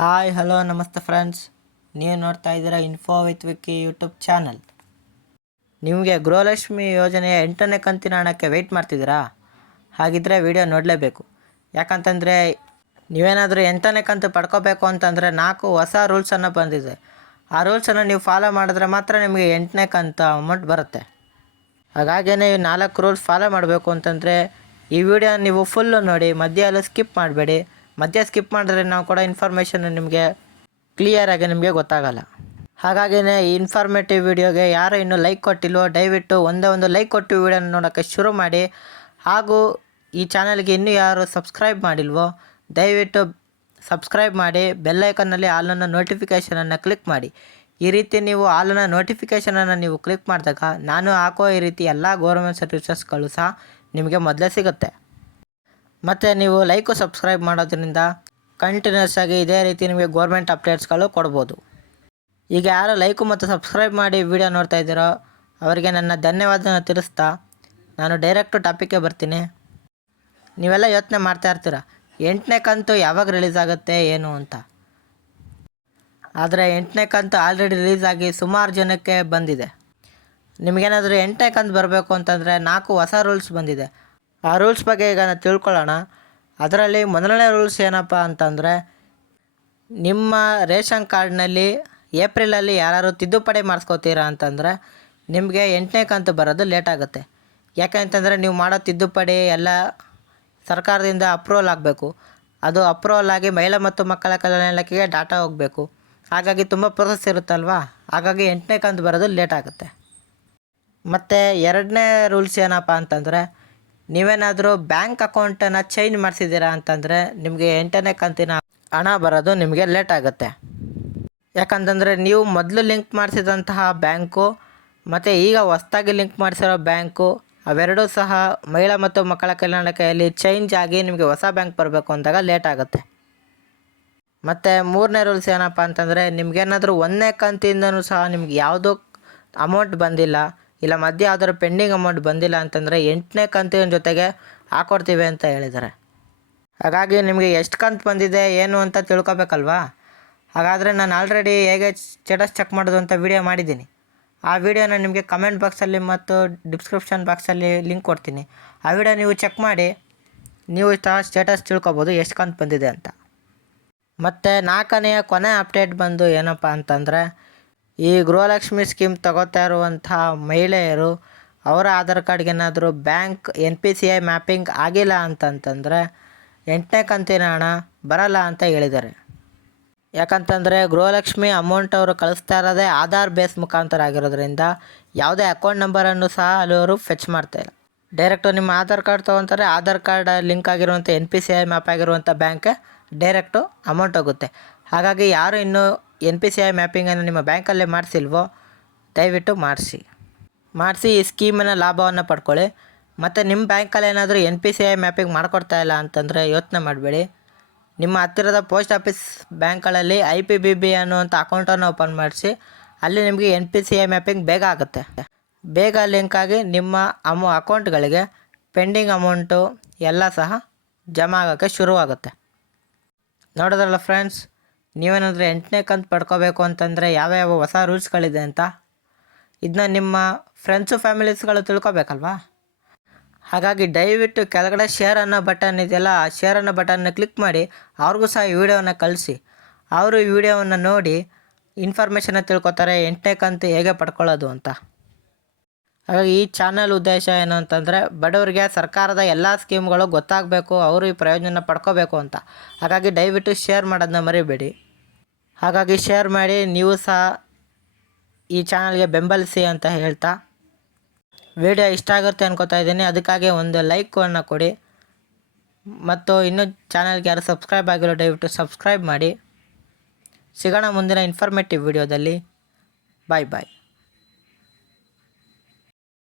Hi hello ನಮಸ್ತೆ friends, ನೀವು ನೋಡ್ತಾ ಇದ್ದೀರಾ info with Vicky YouTube channel. ನಿಮಗೆ ಗೃಹಲಕ್ಷ್ಮಿ ಯೋಜನೆಯ 8ನೇ ಕಂತಿನ ಹಣಕ್ಕೆ ವೆಯ್ಟ್ ಮಾಡ್ತಿದ್ದೀರಾ? ಹಾಗಿದ್ದರೆ ವಿಡಿಯೋ ನೋಡಲೇಬೇಕು. ಯಾಕಂತಂದರೆ ನೀವೇನಾದರೂ 8ನೇ ಕಂತು ಪಡ್ಕೋಬೇಕು ಅಂತಂದರೆ 4 ಹೊಸ ರೂಲ್ಸನ್ನು ಬಂದಿದೆ. ಆ ರೂಲ್ಸನ್ನು ನೀವು ಫಾಲೋ ಮಾಡಿದ್ರೆ ಮಾತ್ರ ನಿಮಗೆ 8ನೇ ಕಂತು ಅಮೌಂಟ್ ಬರುತ್ತೆ. ಹಾಗಾಗೇ ನೀವು 4 ರೂಲ್ಸ್ ಫಾಲೋ ಮಾಡಬೇಕು ಅಂತಂದರೆ ಈ ವಿಡಿಯೋ ನೀವು ಫುಲ್ಲು ನೋಡಿ, ಮಧ್ಯೆಯಲ್ಲೂ ಸ್ಕಿಪ್ ಮಾಡಬೇಡಿ. ಮಧ್ಯೆ ಸ್ಕಿಪ್ ಮಾಡಿದ್ರೆ ನಾವು ಕೊಡೋ ಇನ್ಫಾರ್ಮೇಷನ್ ನಿಮಗೆ ಕ್ಲಿಯರಾಗಿ ನಿಮಗೆ ಗೊತ್ತಾಗಲ್ಲ. ಹಾಗಾಗಿನೇ ಈ ಇನ್ಫಾರ್ಮೇಟಿವ್ ವಿಡಿಯೋಗೆ ಯಾರು ಇನ್ನೂ ಲೈಕ್ ಕೊಟ್ಟಿಲ್ವೋ ದಯವಿಟ್ಟು ಒಂದೇ ಒಂದು ಲೈಕ್ ಕೊಟ್ಟು ವಿಡಿಯೋನ ನೋಡೋಕ್ಕೆ ಶುರು ಮಾಡಿ. ಹಾಗೂ ಈ ಚಾನಲ್ಗೆ ಇನ್ನೂ ಯಾರು ಸಬ್ಸ್ಕ್ರೈಬ್ ಮಾಡಿಲ್ವೋ ದಯವಿಟ್ಟು ಸಬ್ಸ್ಕ್ರೈಬ್ ಮಾಡಿ, ಬೆಲ್ಲೈಕನ್ನಲ್ಲಿ ಆಲನ್ನು ನೋಟಿಫಿಕೇಷನನ್ನು ಕ್ಲಿಕ್ ಮಾಡಿ. ಈ ರೀತಿ ನೀವು ಆಲನ್ನು ನೋಟಿಫಿಕೇಷನನ್ನು ನೀವು ಕ್ಲಿಕ್ ಮಾಡಿದಾಗ ನಾನು ಹಾಕೋ ಈ ರೀತಿ ಎಲ್ಲ ಗೌರ್ಮೆಂಟ್ ಸರ್ವಿಸಸ್ಗಳು ಸಹ ನಿಮಗೆ ಮೊದಲೇ ಸಿಗುತ್ತೆ. ಮತ್ತು ನೀವು ಲೈಕು ಸಬ್ಸ್ಕ್ರೈಬ್ ಮಾಡೋದ್ರಿಂದ ಕಂಟಿನ್ಯೂಸ್ ಆಗಿ ಇದೇ ರೀತಿ ನಿಮಗೆ ಗೌರ್ಮೆಂಟ್ ಅಪ್ಡೇಟ್ಸ್ಗಳು ಕೊಡ್ಬೋದು. ಈಗ ಯಾರು ಲೈಕು ಮತ್ತು ಸಬ್ಸ್ಕ್ರೈಬ್ ಮಾಡಿ ವಿಡಿಯೋ ನೋಡ್ತಾ ಇದ್ದೀರೋ ಅವರಿಗೆ ನನ್ನ ಧನ್ಯವಾದನ ತಿಳಿಸ್ತಾ ನಾನು ಡೈರೆಕ್ಟು ಟಾಪಿಕ್ಗೆ ಬರ್ತೀನಿ. ನೀವೆಲ್ಲ ಯೋಚನೆ ಮಾಡ್ತಾ ಇರ್ತೀರ 8ನೇ ಕಂತು ಯಾವಾಗ ರಿಲೀಸ್ ಆಗುತ್ತೆ ಏನು ಅಂತ. ಆದರೆ 8ನೇ ಕಂತು ಆಲ್ರೆಡಿ ರಿಲೀಸ್ ಆಗಿ ಸುಮಾರು ಜನಕ್ಕೆ ಬಂದಿದೆ. ನಿಮಗೇನಾದರೂ 8ನೇ ಕಂತು ಬರಬೇಕು ಅಂತಂದರೆ 4 ಹೊಸ ರೂಲ್ಸ್ ಬಂದಿದೆ. ಆ ರೂಲ್ಸ್ ಬಗ್ಗೆ ಈಗ ನಾವು ತಿಳ್ಕೊಳ್ಳೋಣ. ಅದರಲ್ಲಿ ಮೊದಲನೇ ರೂಲ್ಸ್ ಏನಪ್ಪ ಅಂತಂದರೆ, ನಿಮ್ಮ ರೇಷನ್ ಕಾರ್ಡ್ನಲ್ಲಿ ಏಪ್ರಿಲಲ್ಲಿ ಯಾರು ತಿದ್ದುಪಡಿ ಮಾಡಿಸ್ಕೋತೀರಾ ಅಂತಂದರೆ ನಿಮಗೆ 8ನೇ ಕಂತು ಬರೋದು ಲೇಟ್ ಆಗುತ್ತೆ. ಯಾಕೆ ಅಂತಂದರೆ ನೀವು ಮಾಡೋ ತಿದ್ದುಪಡಿ ಎಲ್ಲ ಸರ್ಕಾರದಿಂದ ಅಪ್ರೂವಲ್ ಆಗಬೇಕು. ಅದು ಅಪ್ರೂವಲ್ ಆಗಿ ಮಹಿಳಾ ಮತ್ತು ಮಕ್ಕಳ ಕಲ್ಯಾಣ ಇಲಾಖೆಗೆ ಡಾಟಾ ಹೋಗಬೇಕು. ಹಾಗಾಗಿ ತುಂಬ ಪ್ರೋಸೆಸ್ ಇರುತ್ತಲ್ವ, ಹಾಗಾಗಿ 8ನೇ ಕಂತು ಬರೋದು ಲೇಟ್ ಆಗುತ್ತೆ. ಮತ್ತು 2ನೇ ರೂಲ್ಸ್ ಏನಪ್ಪ ಅಂತಂದರೆ, ನೀವೇನಾದರೂ ಬ್ಯಾಂಕ್ ಅಕೌಂಟನ್ನು ಚೇಂಜ್ ಮಾಡಿಸಿದ್ದೀರಾ ಅಂತಂದರೆ ನಿಮಗೆ 8ನೇ ಕಂತಿನ ಹಣ ಬರೋದು ನಿಮಗೆ ಲೇಟ್ ಆಗುತ್ತೆ. ಯಾಕಂತಂದರೆ ನೀವು ಮೊದಲು ಲಿಂಕ್ ಮಾಡಿಸಿದಂತಹ ಬ್ಯಾಂಕು ಮತ್ತು ಈಗ ಹೊಸ್ದಾಗಿ ಲಿಂಕ್ ಮಾಡಿಸಿರೋ ಬ್ಯಾಂಕು ಅವೆರಡೂ ಸಹ ಮಹಿಳಾ ಮತ್ತು ಮಕ್ಕಳ ಕಲ್ಯಾಣ ಇಲಾಖೆಯಲ್ಲಿ ಚೇಂಜ್ ಆಗಿ ನಿಮಗೆ ಹೊಸ ಬ್ಯಾಂಕ್ ಬರಬೇಕು ಅಂದಾಗ ಲೇಟ್ ಆಗುತ್ತೆ. ಮತ್ತು 3ನೇ ರೂಲ್ಸ್ ಏನಪ್ಪ ಅಂತಂದರೆ, ನಿಮಗೇನಾದರೂ 1ನೇ ಕಂತಿಂದನೂ ಸಹ ನಿಮ್ಗೆ ಯಾವುದೂ ಅಮೌಂಟ್ ಬಂದಿಲ್ಲ, ಇಲ್ಲ ಮಧ್ಯೆ ಯಾವ್ದಾದ್ರು ಪೆಂಡಿಂಗ್ ಅಮೌಂಟ್ ಬಂದಿಲ್ಲ ಅಂತಂದರೆ 8ನೇ ಕಂತಿನ ಜೊತೆಗೆ ಹಾಕ್ಕೊಡ್ತೀವಿ ಅಂತ ಹೇಳಿದ್ದಾರೆ. ಹಾಗಾಗಿ ನಿಮಗೆ ಎಷ್ಟು ಕಂತು ಬಂದಿದೆ ಏನು ಅಂತ ತಿಳ್ಕೊಬೇಕಲ್ವಾ. ಹಾಗಾದರೆ ನಾನು ಆಲ್ರೆಡಿ ಹೇಗೆ ಸ್ಟೇಟಸ್ ಚೆಕ್ ಮಾಡೋದು ಅಂತ ವಿಡಿಯೋ ಮಾಡಿದ್ದೀನಿ. ಆ ವಿಡಿಯೋನ ನಿಮಗೆ ಕಮೆಂಟ್ ಬಾಕ್ಸಲ್ಲಿ ಮತ್ತು ಡಿಸ್ಕ್ರಿಪ್ಷನ್ ಬಾಕ್ಸಲ್ಲಿ ಲಿಂಕ್ ಕೊಡ್ತೀನಿ. ಆ ವಿಡಿಯೋ ನೀವು ಚೆಕ್ ಮಾಡಿ ನೀವು ಸಹ ಸ್ಟೇಟಸ್ ತಿಳ್ಕೊಬೋದು ಎಷ್ಟು ಕಂತು ಬಂದಿದೆ ಅಂತ. ಮತ್ತು 4ನೆಯ ಕೊನೆ ಅಪ್ಡೇಟ್ ಬಂದು ಏನಪ್ಪ ಅಂತಂದರೆ, ಈ ಗೃಹಲಕ್ಷ್ಮಿ ಸ್ಕೀಮ್ ತಗೋತಾ ಇರುವಂಥ ಮಹಿಳೆಯರು ಅವರ ಆಧಾರ್ ಕಾರ್ಡ್ಗೆ ಏನಾದರೂ ಬ್ಯಾಂಕ್ NPCI ಮ್ಯಾಪಿಂಗ್ ಆಗಿಲ್ಲ ಅಂತಂತಂದರೆ 8ನೇ ಕಂತಿನ ಹಣ ಬರಲ್ಲ ಅಂತ ಹೇಳಿದ್ದಾರೆ. ಯಾಕಂತಂದರೆ ಗೃಹಲಕ್ಷ್ಮಿ ಅಮೌಂಟ್ ಅವರು ಕಳಿಸ್ತಾ ಇರೋದೇ ಆಧಾರ್ ಬೇಸ್ ಮುಖಾಂತರ ಆಗಿರೋದ್ರಿಂದ ಯಾವುದೇ ಅಕೌಂಟ್ ನಂಬರನ್ನು ಸಹ ಅಲ್ಲಿ ಅವರು ಫೆಚ್ ಮಾಡ್ತಾಯಿಲ್ಲ. ಡೈರೆಕ್ಟು ನಿಮ್ಮ ಆಧಾರ್ ಕಾರ್ಡ್ ತೊಗೊತಾರೆ, ಆಧಾರ್ ಕಾರ್ಡ್ ಲಿಂಕ್ ಆಗಿರುವಂಥ NPCI ಮ್ಯಾಪ್ ಆಗಿರುವಂಥ ಬ್ಯಾಂಕ್ಗೆ ಡೈರೆಕ್ಟು ಅಮೌಂಟ್ ಹೋಗುತ್ತೆ. ಹಾಗಾಗಿ ಯಾರು ಇನ್ನೂ NPCI ಮ್ಯಾಪಿಂಗನ್ನು ನಿಮ್ಮ ಬ್ಯಾಂಕಲ್ಲೇ ಮಾಡಿಸಿಲ್ವೋ ದಯವಿಟ್ಟು ಮಾಡಿಸಿ ಈ ಸ್ಕೀಮಿನ ಲಾಭವನ್ನು ಪಡ್ಕೊಳ್ಳಿ. ಮತ್ತು ನಿಮ್ಮ ಬ್ಯಾಂಕಲ್ಲಿ ಏನಾದರೂ NPCI ಮ್ಯಾಪಿಂಗ್ ಮಾಡಿಕೊಡ್ತಾ ಇಲ್ಲ ಅಂತಂದರೆ ಯೋಚನೆ ಮಾಡಬೇಡಿ. ನಿಮ್ಮ ಹತ್ತಿರದ ಪೋಸ್ಟ್ ಆಫೀಸ್ ಬ್ಯಾಂಕ್ಗಳಲ್ಲಿ IPBB ಅನ್ನುವಂಥ ಅಕೌಂಟನ್ನು ಓಪನ್ ಮಾಡಿಸಿ, ಅಲ್ಲಿ ನಿಮಗೆ NPCI ಮ್ಯಾಪಿಂಗ್ ಬೇಗ ಆಗುತ್ತೆ. ಬೇಗ ಲಿಂಕ್ ಆಗಿ ನಿಮ್ಮ ಅಕೌಂಟ್ಗಳಿಗೆ ಪೆಂಡಿಂಗ್ ಅಮೌಂಟು ಎಲ್ಲ ಸಹ ಜಮಾ ಆಗೋಕ್ಕೆ ಶುರುವಾಗುತ್ತೆ. ನೋಡೋದ್ರಲ್ಲ ಫ್ರೆಂಡ್ಸ್, ನೀವೇನಾದರೂ 8ನೇ ಕಂತು ಪಡ್ಕೋಬೇಕು ಅಂತಂದರೆ ಯಾವ ಹೊಸ ರೂಲ್ಸ್ಗಳಿದೆ ಅಂತ ಇದನ್ನ ನಿಮ್ಮ ಫ್ರೆಂಡ್ಸು ಫ್ಯಾಮಿಲೀಸ್ಗಳು ತಿಳ್ಕೊಬೇಕಲ್ವಾ. ಹಾಗಾಗಿ ದಯವಿಟ್ಟು ಕೆಳಗಡೆ ಶೇರ್ ಅನ್ನೋ ಬಟನ್ ಇದೆಯಲ್ಲ, ಆ ಶೇರ್ ಅನ್ನೋ ಬಟನ್ನ ಕ್ಲಿಕ್ ಮಾಡಿ ಅವ್ರಿಗೂ ಸಹ ಈ ವಿಡಿಯೋನ ಕಳಿಸಿ. ಅವರು ಈ ವಿಡಿಯೋವನ್ನು ನೋಡಿ ಇನ್ಫಾರ್ಮೇಷನ್ನ ತಿಳ್ಕೊತಾರೆ 8ನೇ ಕಂತು ಹೇಗೆ ಪಡ್ಕೊಳ್ಳೋದು ಅಂತ. ಹಾಗಾಗಿ ಈ ಚಾನಲ್ ಉದ್ದೇಶ ಏನು ಅಂತಂದರೆ, ಬಡವರಿಗೆ ಸರ್ಕಾರದ ಎಲ್ಲ ಸ್ಕೀಮ್ಗಳು ಗೊತ್ತಾಗಬೇಕು, ಅವರು ಈ ಪ್ರಯೋಜನ ಪಡ್ಕೋಬೇಕು ಅಂತ. ಹಾಗಾಗಿ ದಯವಿಟ್ಟು ಶೇರ್ ಮಾಡೋದನ್ನ ಮರಿಬೇಡಿ. ಹಾಗಾಗಿ ಶೇರ್ ಮಾಡಿ, ನೀವು ಸಹ ಈ ಚಾನಲ್ಗೆ ಬೆಂಬಲಿಸಿ ಅಂತ ಹೇಳ್ತಾ ವಿಡಿಯೋ ಇಷ್ಟ ಆಗುತ್ತೆ ಅನ್ಕೋತಾ ಇದ್ದೀನಿ. ಅದಕ್ಕಾಗಿ ಒಂದು ಲೈಕನ್ನು ಕೊಡಿ. ಮತ್ತು ಇನ್ನೂ ಚಾನಲ್ಗೆ ಯಾರು ಸಬ್ಸ್ಕ್ರೈಬ್ ಆಗಿರೋ ದಯವಿಟ್ಟು ಸಬ್ಸ್ಕ್ರೈಬ್ ಮಾಡಿ. ಸಿಗೋಣ ಮುಂದಿನ ಇನ್ಫಾರ್ಮೇಟಿವ್ ವಿಡಿಯೋದಲ್ಲಿ. ಬಾಯ್.